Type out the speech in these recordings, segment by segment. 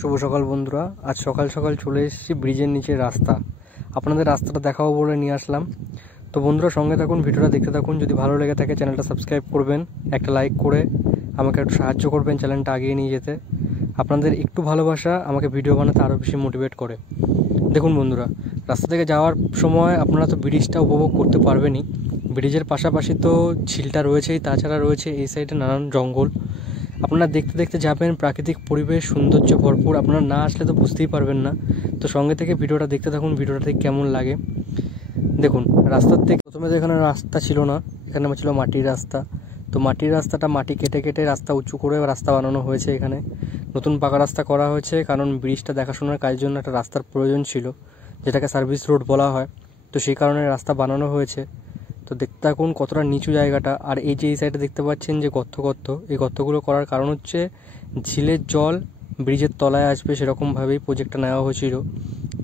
শুভ সকাল বন্ধুরা। আজ সকাল সকাল চলে এসেছি ব্রিজের নিচে রাস্তা। আপনাদের রাস্তাটা দেখাবো বলে নিয়ে আসলাম। তো বন্ধুরা সঙ্গে থাকুন, ভিডিওটা দেখতে থাকুন। যদি ভালো লেগে থাকে চ্যানেলটা সাবস্ক্রাইব করবেন, একটা লাইক করে আমাকে একটু সাহায্য করবেন চ্যানেলটা এগিয়ে নিয়ে যেতে। আপনাদের একটু ভালোবাসা আমাকে ভিডিও বানাতে আরও বেশি মোটিভেট করে। দেখুন বন্ধুরা, রাস্তা থেকে যাওয়ার সময় আপনারা তো ব্রিজটা উপভোগ করতে পারবেনই। ব্রিজের পাশাপাশি তো ঝিলটা রয়েছেই, তাছাড়া রয়েছে এই সাইডে নানান জঙ্গল। আপনারা দেখতে দেখতে যাবেন, প্রাকৃতিক পরিবেশ সৌন্দর্য ভরপুর। আপনারা না আসলে তো বুঝতেই পারবেন না। তো সঙ্গে থেকে ভিডিওটা দেখতে থাকুন, ভিডিওটা ঠিক কেমন লাগে দেখুন। রাস্তার থেকে প্রথমে তো এখানে রাস্তা ছিল না, এখানে ছিল মাটির রাস্তা। তো মাটির রাস্তাটা মাটি কেটে কেটে রাস্তা উঁচু করে রাস্তা বানানো হয়েছে। এখানে নতুন পাকা রাস্তা করা হয়েছে, কারণ ব্রিজটা দেখাশোনার কাজের জন্য একটা রাস্তার প্রয়োজন ছিল, যেটাকে সার্ভিস রোড বলা হয়। তো সেই কারণে রাস্তা বানানো হয়েছে। তো দেখতে থাকুন কতটা নিচু জায়গাটা। আর এই যে এই সাইডে দেখতে পাচ্ছেন যে গর্ত, এই গর্তগুলো করার কারণ হচ্ছে ঝিলের জল ব্রিজের তলায় আসবে, সেরকমভাবেই প্রজেক্টটা নেওয়া হয়েছিল।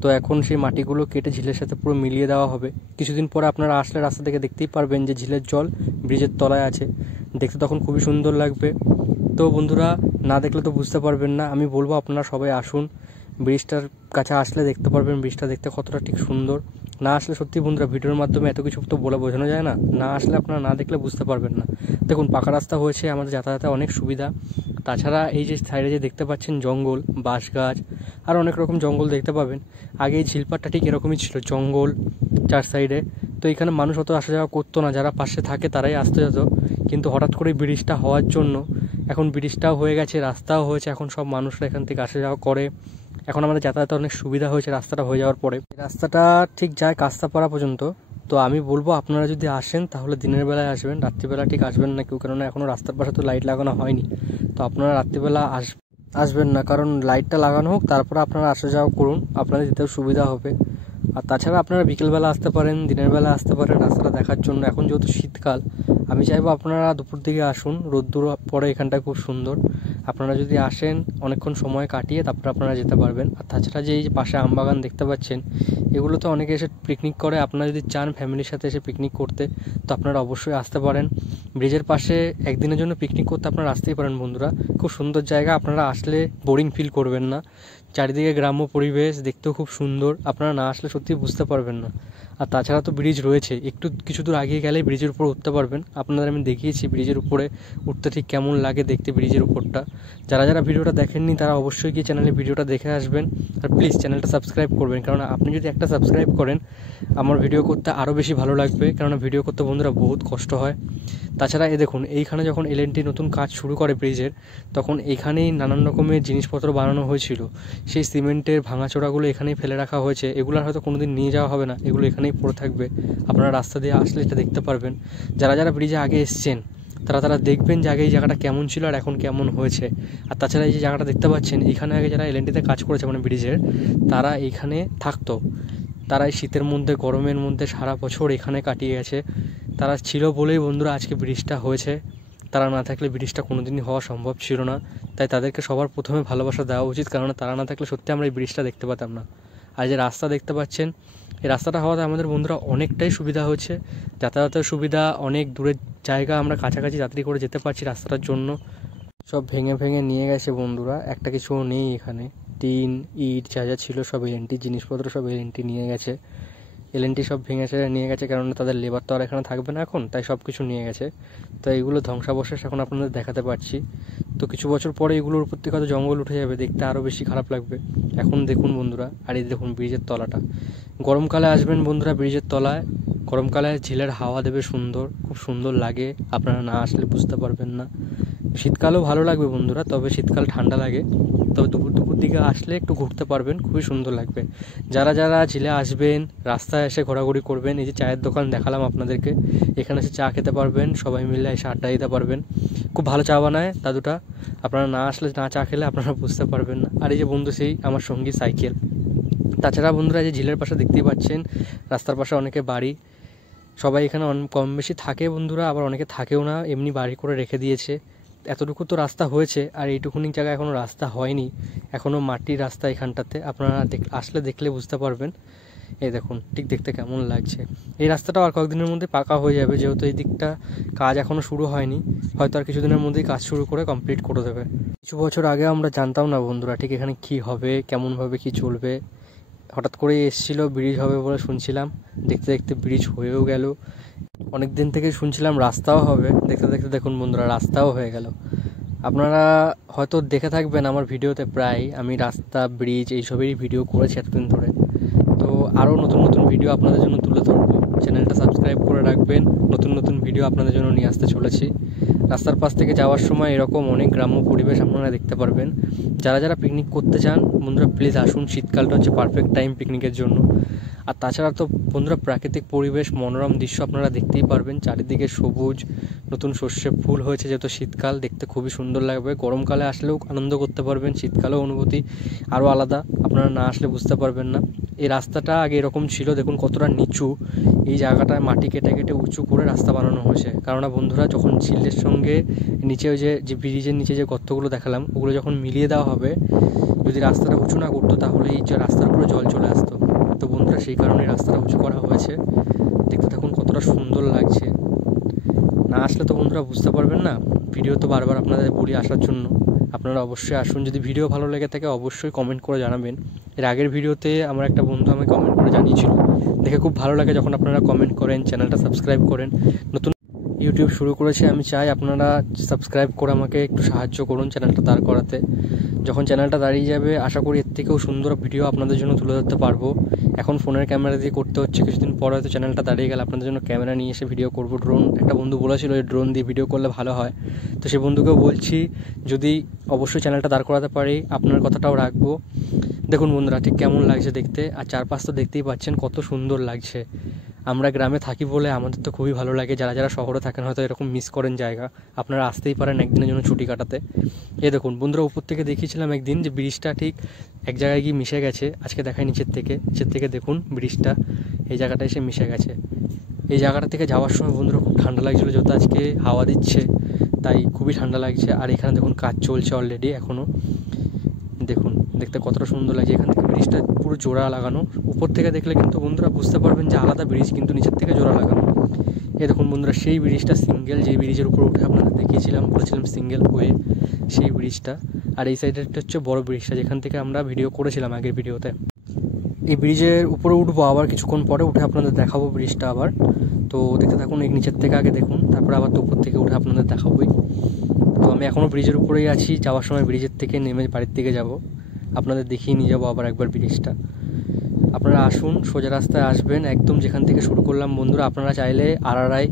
তো এখন সেই মাটিগুলো কেটে ঝিলের সাথে পুরো মিলিয়ে দেওয়া হবে। কিছুদিন পরে আপনারা আসলে রাস্তা থেকে দেখতেই পারবেন যে ঝিলের জল ব্রিজের তলায় আছে। দেখতে তখন খুবই সুন্দর লাগবে। তো বন্ধুরা, না দেখলে তো বুঝতে পারবেন না। আমি বলবো আপনারা সবাই আসুন, ব্রিজটার কাছে আসলে দেখতে পারবেন ব্রিজটা দেখতে কতটা ঠিক সুন্দর। না আসলে সত্যি বন্ধুরা, ভিডিওর মাধ্যমে এত কিছু তো বলে বোঝানো যায় না। না আসলে আপনারা না দেখলে বুঝতে পারবেন না। দেখুন পাকা রাস্তা হয়েছে, আমাদের যাতায়াতে অনেক সুবিধা। তাছাড়া এই যে সাইডে যে দেখতে পাচ্ছেন জঙ্গল, বাঁশ গাছ আর অনেক রকম জঙ্গল দেখতে পাবেন। আগে এই ঝিলপাটটা ঠিক এরকমই ছিল, জঙ্গল চার সাইডে। তো এখানে মানুষ অত আসা যাওয়া করতো না, যারা পাশে থাকে তারাই আসতে যেত। কিন্তু হঠাৎ করে ব্রিজটা হওয়ার জন্য এখন ব্রিজটাও হয়ে গেছে, রাস্তাও হয়েছে, এখন সব মানুষরা এখান থেকে আসা যাওয়া করে। এখন আমাদের যাতায়াতে অনেক সুবিধা হয়েছে রাস্তাটা হয়ে যাওয়ার পরে। রাস্তাটা ঠিক যায় কাস্তাপাড়া পর্যন্ত। তো আমি বলবো আপনারা যদি আসেন তাহলে দিনের বেলায় আসবেন, রাত্রিবেলা ঠিক আসবেন না কেউ, কেননা এখনও রাস্তার পাশে তো লাইট লাগানো হয়নি। তো আপনারা রাত্রিবেলা আসবেন না, কারণ লাইটটা লাগানো হোক তারপরে আপনারা আসা যাওয়া করুন, আপনাদের যেতেও সুবিধা হবে। আর তাছাড়া আপনারা বিকেলবেলা আসতে পারেন, দিনের বেলা আসতে পারেন রাস্তাটা দেখার জন্য। এখন যেহেতু শীতকাল, আমি চাইবো আপনারা দুপুর দিকে আসুন, রোদ্দুর পরে এখানটা খুব সুন্দর। আপনারা যদি আসেন অনেকক্ষণ সময় কাটিয়ে তারপরে আপনারা যেতে পারবেন। আর তাছাড়া যে এই যে পাশে আমবাগান দেখতে পাচ্ছেন, এগুলোতে অনেকে এসে পিকনিক করে। আপনারা যদি চান ফ্যামিলির সাথে এসে পিকনিক করতে, তো আপনারা অবশ্যই আসতে পারেন। ব্রিজের পাশে একদিনের জন্য পিকনিক করতে আপনারা আসতেই পারেন বন্ধুরা। খুব সুন্দর জায়গা, আপনারা আসলে বোরিং ফিল করবেন না। চারিদিকে গ্রাম্য পরিবেশ, দেখতেও খুব সুন্দর। আপনারা না আসলে সত্যিই বুঝতে পারবেন না। আর তাছাড়া তো ব্রিজ রয়েছে, একটু কিছু দূর এগিয়ে গেলেই ব্রিজের উপর উঠতে পারবেন। আপনাদের আমি দেখিয়েছি ব্রিজের উপরে উঠতে ঠিক কেমন লাগে দেখতে ব্রিজের উপরটা। যারা যারা ভিডিওটা দেখেননি তারা অবশ্যই গিয়ে চ্যানেলে ভিডিওটা দেখে আসবেন। আর প্লিজ চ্যানেলটা সাবস্ক্রাইব করবেন, কারণ আপনি যদি একটা সাবস্ক্রাইব করেন আমার ভিডিও করতে আরও বেশি ভালো লাগবে, কেননা ভিডিও করতে বন্ধুরা বহুত কষ্ট হয়। তাছাড়া দেখুন এইখানে যখন এলএনটি নতুন কাজ শুরু করে ব্রিজের, তখন এখানেই নানান রকমের জিনিসপত্র বানানো হয়েছিল। সেই সিমেন্টের ভাঙাচোরাগুলো এখানেই ফেলে রাখা হয়েছে, এগুলো হয়তো কোনোদিন নিয়ে যাওয়া হবে না, এগুলো এখানেই পড়ে থাকবে। আপনারা রাস্তা দিয়ে আসলে এটা দেখতে পারবেন। যারা যারা ব্রিজে আগে এসছেন তারা দেখবেন যে আগে এই জায়গাটা কেমন ছিল আর এখন কেমন হয়েছে। আর তাছাড়া এই যে জায়গাটা দেখতে পাচ্ছেন, এখানে আগে যারা এলএনটিতে কাজ করেছে মানে ব্রিজের, তারা এইখানে থাকতো। তারা এই শীতের মধ্যে গরমের মধ্যে সারা বছর এখানে কাটিয়ে গেছে। তারা ছিল বলেই বন্ধুরা আজকে ব্রিজটা হয়েছে। তারা না থাকলে ব্রিজটা কোনোদিনই হওয়া সম্ভব ছিল না। তাই তাদেরকে সবার প্রথমে ভালোবাসা দেওয়া উচিত, কারণ তারা না থাকলে সত্যি আমরা এই ব্রিজটা দেখতে পেতাম না। আর যে রাস্তা দেখতে পাচ্ছেন, এই রাস্তাটা হওয়াতে আমাদের বন্ধুরা অনেকটাই সুবিধা হচ্ছে। যাতায়াতের সুবিধা, অনেক দূরের জায়গা আমরা কাছাকাছি তাড়াতাড়ি করে যেতে পারছি রাস্তাটার জন্য। সব ভেঙে ভেঙে নিয়ে গেছে বন্ধুরা, একটা কিছুও নেই এখানে। টিন ইট যা যা ছিল সব এলএনটি জিনিসপত্র সব এলএনটি নিয়ে গেছে। এলএনটি সব ভেঙে নিয়ে গেছে, কারণ তাদের লেবার তো আর এখানে থাকবে না এখন, তাই সব কিছু নিয়ে গেছে। তো এইগুলো ধ্বংসাবশেষ এখন আপনাদের দেখাতে পারছি। তো কিছু বছর পরে এগুলোর উপর থেকে হয়তো জঙ্গল উঠে যাবে, দেখতে আরও বেশি খারাপ লাগবে। এখন দেখুন বন্ধুরা, আর এই দেখুন ব্রিজের তলাটা। গরমকালে আসবেন বন্ধুরা ব্রিজের তলায়, গরমকালে ঝিলের হাওয়া দেবে সুন্দর, খুব সুন্দর লাগে। আপনারা না আসলে বুঝতে পারবেন না। শীতকালেও ভালো লাগবে বন্ধুরা, তবে শীতকাল ঠান্ডা লাগে। তবে দুপুর দুপুর দিকে আসলে একটু ঘুরতে পারবেন, খুবই সুন্দর লাগবে। যারা যারা ঝিলে আসবেন রাস্তায় এসে ঘোরাঘুরি করবেন, এই যে চায়ের দোকান দেখালাম আপনাদেরকে, এখানে এসে চা খেতে পারবেন, সবাই মিলে এসে আড্ডা দিতে পারবেন। খুব ভালো চা বানায় দাদুটা, আপনারা না আসলে না চা খেলে আপনারা বুঝতে পারবেন না। আর এই যে বন্ধু সেই আমার সঙ্গী সাইকেল। তাছাড়া বন্ধুরা যে ঝিলের পাশে দেখতেই পাচ্ছেন, রাস্তার পাশে অনেকে বাড়ি, সবাই এখানে কম বেশি থাকে বন্ধুরা, আবার অনেকে থাকেও না, এমনি বাড়ি করে রেখে দিয়েছে। এতটুকু তো রাস্তা হয়েছে, আর এইটুকুনি জায়গায় এখনও রাস্তা হয়নি, এখনও মাটির রাস্তা এখানটাতে। আপনারা আসলে দেখলে বুঝতে পারবেন। এই দেখুন ঠিক দেখতে কেমন লাগছে। এই রাস্তাটাও আর কয়েকদিনের মধ্যে পাকা হয়ে যাবে, যেহেতু এই দিকটা কাজ এখনও শুরু হয়নি, হয়তো আর কিছুদিনের মধ্যেই কাজ শুরু করে কমপ্লিট করে দেবে। কিছু বছর আগে আমরা জানতাম না বন্ধুরা ঠিক এখানে কি হবে, কেমনভাবে কি চলবে। হঠাৎ করেই এসেছিল, ব্রিজ হবে বলে শুনছিলাম, দেখতে দেখতে ব্রিজ হয়েও গেল। অনেক দিন থেকে শুনছিলাম রাস্তাও হবে, দেখতে দেখতে দেখুন বন্ধুরা রাস্তাও হয়ে গেল। আপনারা হয়তো দেখে থাকবেন আমার ভিডিওতে, প্রায় আমি রাস্তা ব্রিজ এইসবেরই ভিডিও করেছি এতদিন ধরে। তো আরও নতুন নতুন ভিডিও আপনাদের জন্য তুলে ধরবো, চ্যানেলটা সাবস্ক্রাইব করে রাখবেন, নতুন নতুন ভিডিও আপনাদের জন্য নিয়ে আসতে চলেছি। রাস্তার পাশ থেকে যাওয়ার সময় এরকম অনেক গ্রাম্য পরিবেশ আপনারা দেখতে পারবেন। যারা যারা পিকনিক করতে চান বন্ধুরা প্লিজ আসুন, শীতকালটা হচ্ছে পারফেক্ট টাইম পিকনিকের জন্য। আর তাছাড়া তো বন্ধুরা প্রাকৃতিক পরিবেশ, মনোরম দৃশ্য আপনারা দেখতেই পারবেন, চারিদিকে সবুজ, নতুন সর্ষে ফুল হয়েছে, যেহেতু শীতকাল দেখতে খুবই সুন্দর লাগবে। গরমকালে আসলেও আনন্দ করতে পারবেন, শীতকালেও অনুভূতি আরও আলাদা, আপনারা না আসলে বুঝতে পারবেন না। এই রাস্তাটা আগে এরকম ছিল, দেখুন কতটা নিচু, এই জায়গাটায় মাটি কেটে কেটে উঁচু করে রাস্তা বানানো হয়েছে। কেননা বন্ধুরা যখন ঝিলের সঙ্গে নিচে ওই যে ব্রিজের নিচে যে গর্তগুলো দেখালাম ওগুলো যখন মিলিয়ে দেওয়া হবে, যদি রাস্তাটা উঁচু না করতো তাহলে এই যে রাস্তার উপরে জল চলে আসতো। তো বন্ধুরা সেই কারণে রাস্তাটা উঁচু করা হয়েছে, দেখতে থাকুন কতটা সুন্দর লাগছে। না আসলে তো বন্ধুরা বুঝতে পারবেন না, ভিডিও তো বারবার আপনাদের বলি আসার জন্য, আপনারা অবশ্যই আসুন। যদি ভিডিও ভালো লেগে থাকে অবশ্যই কমেন্ট করে জানাবেন। এর আগের ভিডিওতে আমার একটা বন্ধু আমাকে কমেন্ট করে জানিয়েছিল, দেখে খুব ভালো লাগে যখন আপনারা কমেন্ট করেন, চ্যানেলটা সাবস্ক্রাইব করেন। নতুন ইউটিউব শুরু করেছে, আমি চাই আপনারা সাবস্ক্রাইব করে আমাকে একটু সাহায্য করুন চ্যানেলটা দাঁড় করাতে। যখন চ্যানেলটা দাঁড়িয়ে যাবে আশা করি এর থেকেও সুন্দর ভিডিও আপনাদের জন্য তুলে ধরতে পারবো। এখন ফোনের ক্যামেরা দিয়ে করতে হচ্ছে, কিছুদিন পর হয়তো চ্যানেলটা দাঁড়িয়ে গেলে আপনাদের জন্য ক্যামেরা নিয়ে এসে ভিডিও করবো। ড্রোন একটা বন্ধু বলেছিল এই ড্রোন দিয়ে ভিডিও করলে ভালো হয়, তো সেই বন্ধুকেও বলছি যদি অবশ্যই চ্যানেলটা দাঁড় করাতে পারি আপনার কথাটাও রাখবো। দেখুন বন্ধুরা ঠিক কেমন লাগছে দেখতে, আর চারপাশ তো দেখতেই পাচ্ছেন কত সুন্দর লাগছে। আমরা গ্রামে থাকি বলে আমাদের তো খুবই ভালো লাগে, যারা যারা শহরে থাকেন হয়তো এরকম মিস করেন জায়গা, আপনারা আসতেই পারেন একদিনের জন্য ছুটি কাটাতে। এই দেখুন বন্ধুরা উপর থেকে দেখিয়েছিলাম একদিন যে ব্রিজটা ঠিক এক জায়গায় গিয়ে মিশে গেছে, আজকে দেখায় নিচের থেকে দেখুন ব্রিজটা এই জায়গাটা এসে মিশে গেছে। এই জায়গাটা থেকে যাওয়ার সময় বন্ধুরা খুব ঠান্ডা লাগছিলো, যেহেতু আজকে হাওয়া দিচ্ছে তাই খুবই ঠান্ডা লাগছে। আর এখানে দেখুন কাজ চলছে অলরেডি এখনও, দেখুন দেখতে কতটা সুন্দর লাগছে। এখান থেকে ব্রিজটা পুরো জোড়া লাগানো, উপর থেকে দেখলে কিন্তু বন্ধুরা বুঝতে পারবেন যে আলাদা ব্রিজ, কিন্তু নিচের থেকে জোড়া লাগানো। এই দেখুন বন্ধুরা সেই ব্রিজটা সিঙ্গেল, যে ব্রিজের উপর উঠে আপনাদের দেখিয়েছিলাম, বলেছিলাম সিঙ্গেল ওয়ে, সেই ব্রিজটা। আর এই সাইডেরটা হচ্ছে বড় ব্রিজটা, যেখান থেকে আমরা ভিডিও করেছিলাম আগের ভিডিওতে। এই ব্রিজের উপরে উঠবো আবার কিছুক্ষণ পরে, উঠে আপনাদের দেখাবো ব্রিজটা আবার। তো দেখতে থাকুন, এই নিচের থেকে আগে দেখুন, তারপরে আবার তো উপর থেকে উঠে আপনাদের দেখাবোই। তো আমি এখনও ব্রিজের উপরেই আছি, যাওয়ার সময় ব্রিজের থেকে নেমে বাড়ির দিকে যাব, আপনাদের দেখিয়ে নিয়ে যাবো আবার একবার ব্রিজটা। আপনারা আসুন, সোজা রাস্তায় আসবেন একদম যেখান থেকে শুরু করলাম বন্ধুরা। আপনারা চাইলে আড়ারাই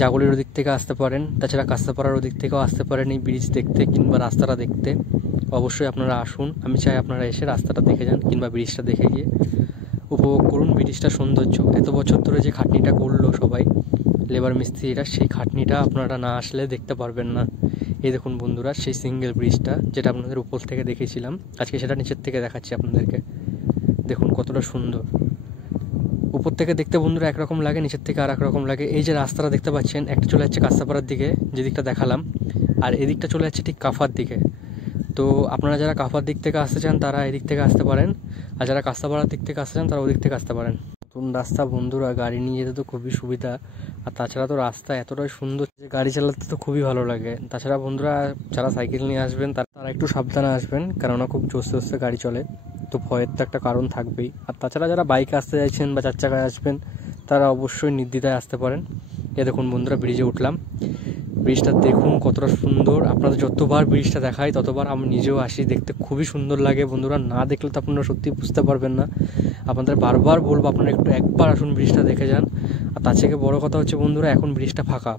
জাগলির ওদিক থেকে আসতে পারেন, তাছাড়া কাস্তাপাড়ার ওদিক থেকেও আসতে পারেন এই ব্রিজ দেখতে কিংবা রাস্তাটা দেখতে। অবশ্যই আপনারা আসুন, আমি চাই আপনারা এসে রাস্তাটা দেখে যান কিংবা ব্রিজটা দেখে গিয়ে উপভোগ করুন ব্রিজটার সৌন্দর্য। এত বছর ধরে যে খাটনিটা করলো সবাই লেবার মিস্ত্রিরা, সেই খাটনিটা আপনারা না আসলে দেখতে পারবেন না। এই দেখুন বন্ধুরা সেই সিঙ্গেল ব্রিজটা যেটা আপনাদের উপর থেকে দেখিয়েছিলাম, আজকে সেটা নিচের থেকে দেখাচ্ছি আপনাদেরকে। দেখুন কতটা সুন্দর, উপর থেকে দেখতে বন্ধুরা একরকম লাগে, নিচের থেকে আর একরকম লাগে। এই যে রাস্তাটা দেখতে পাচ্ছেন, একটা চলে যাচ্ছে কাস্তাপাড়ার দিকে যেদিকটা দেখালাম, আর এদিকটা চলে যাচ্ছে ঠিক কাফার দিকে। তো আপনারা যারা কাফার দিক থেকে আসতে চান তারা এদিক থেকে আসতে পারেন, আর যারা কাস্তাপাড়ার দিক থেকে আসতে চান তারা ওদিক থেকে আসতে পারেন। নতুন রাস্তা বন্ধুরা, গাড়ি নিয়ে যেতে তো খুবই সুবিধা, আর তাছাড়া তো রাস্তা এতটাই সুন্দর যে গাড়ি চালাতে তো খুবই ভালো লাগে। তাছাড়া বন্ধুরা যারা সাইকেল নিয়ে আসবেন তারা একটু সাবধানে আসবেন, কেননা খুব জোরে জোরে গাড়ি চলে, তো ভয়ের তো একটা কারণ থাকবেই। আর তাছাড়া যারা বাইকে আসতে চাইছেন বা চার চাকায় আসবেন তারা অবশ্যই নির্দ্বিধায় আসতে পারেন। এ দেখুন বন্ধুরা ব্রিজে উঠলাম, ব্রিজটা দেখুন কতটা সুন্দর। আপনাদের যতবার ব্রিজটা দেখাই ততবার আমি নিজেও আসি, দেখতে খুবই সুন্দর লাগে বন্ধুরা, না দেখলে তো আপনারা সত্যি বুঝতে পারবেন না। আপনাদের বারবার বলবো আপনারা একবার আসুন, ব্রিজটা দেখে যান। আর তার থেকে বড় কথা হচ্ছে বন্ধুরা এখন ব্রিজটা ফাঁকা,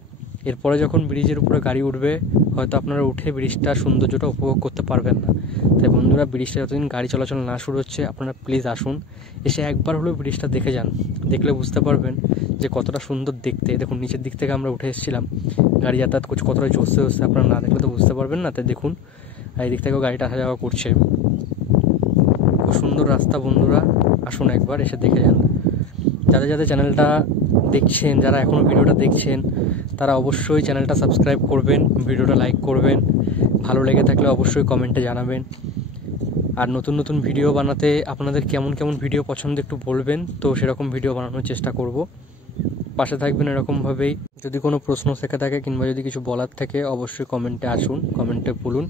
এরপরে যখন ব্রিজের উপরে গাড়ি উঠবে হয়তো আপনারা উঠে ব্রিজটার সৌন্দর্যটা উপভোগ করতে পারবেন না। তাই বন্ধুরা ব্রিজটা যতদিন গাড়ি চলাচল না শুরু হচ্ছে আপনারা প্লিজ আসুন, এসে একবার হলেও ব্রিজটা দেখে যান, দেখলে বুঝতে পারবেন যে কতটা সুন্দর দেখতে। দেখুন নিচের দিক থেকে আমরা উঠে এসেছিলাম, গাড়ি যাতায়াত করছে কতটা জোরসে জোরসে, আপনারা না দেখলে তো বুঝতে পারবেন না। তাই দেখুন এই দিক থেকেও গাড়িটা আসা যাওয়া করছে, খুব সুন্দর রাস্তা বন্ধুরা, আসুন একবার এসে দেখে যান। যাদের যাদের চ্যানেলটা দেখছেন, যারা এখনও ভিডিওটা দেখছেন তারা অবশ্যই চ্যানেলটা সাবস্ক্রাইব করবেন, ভিডিওটা লাইক করবেন, ভালো লেগে থাকলে অবশ্যই কমেন্টে জানাবেন। আর নতুন নতুন ভিডিও বানাতে আপনাদের কেমন কেমন ভিডিও পছন্দ একটু বলবেন, তো সেরকম ভিডিও বানানোর চেষ্টা করব। পাশে থাকবেন এরকমভাবেই। যদি কোনো প্রশ্ন থেকে থাকে কিংবা যদি কিছু বলার থাকে অবশ্যই কমেন্টে আসুন, কমেন্টে বলুন।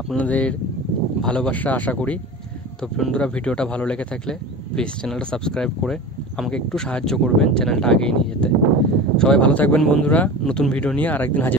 আপনাদের ভালোবাসা আশা করি। তো বন্ধুরা, ভিডিওটা ভালো লেগে থাকলে প্লিজ চ্যানেলটা সাবস্ক্রাইব করে আমাকে একটু সাহায্য করবেন চ্যানেলটা আগেই নিয়ে যেতে। সবাই ভালো থাকবেন বন্ধুরা। নতুন ভিডিও নিয়ে আরেকদিন হাজির।